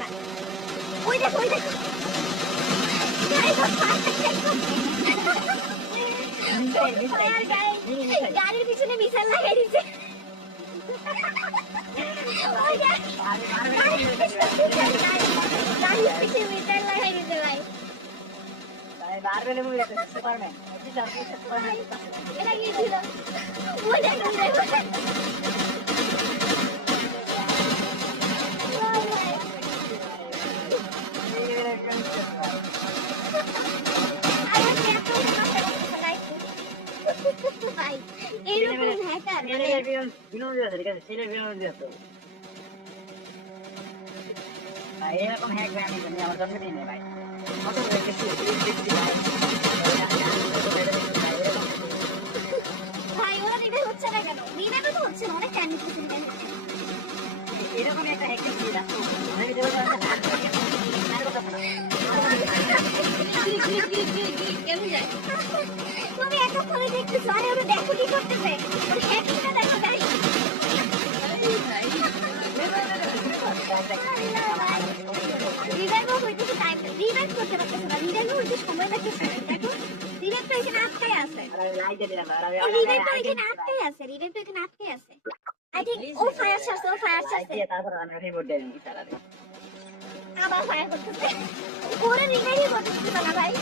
না ওই দেখো গাড়ির পিছনে মিসাইল লাগাই দিছে গাড়ির পিছনে মিসাইল লাগাই দিছে ভাই সুপারম্যান এটা কি ছিল ওই দেখো এরকম হ্যাকার এরকম হ্যাক আমি জানি আমার জন্মদিনে ভাই ভাই ওরা রিভাইভ হচ্ছে না কেন রিভাইভ তো হচ্ছে না অনেক টাইম নিচ্ছে এরকম একটা হ্যাক ছিল তুমি এত ফলে দেখতেছো আরে ওরা দেখো কি করতেছে ওর হ্যাকিংটা দেখো গাইস রিভাইভ হইতেছে টাইম রিভাইভ করতে পারতেছে না রিভাইভ হইতে সময় লাগতেছে দেখো রিভাইভ তো এখানে আটকাই আছে রিভাইভ তো এখানে আটকাই আছে রিভাইভ তো এখানে আটকাই আছে আই থিংক ও ফায়ার ছাড়ছে তারপর আমি রিপোর্ট দেই সারা আবার ফায়ার করতেছে ওরে রিভাইভ করতেছে না ভাই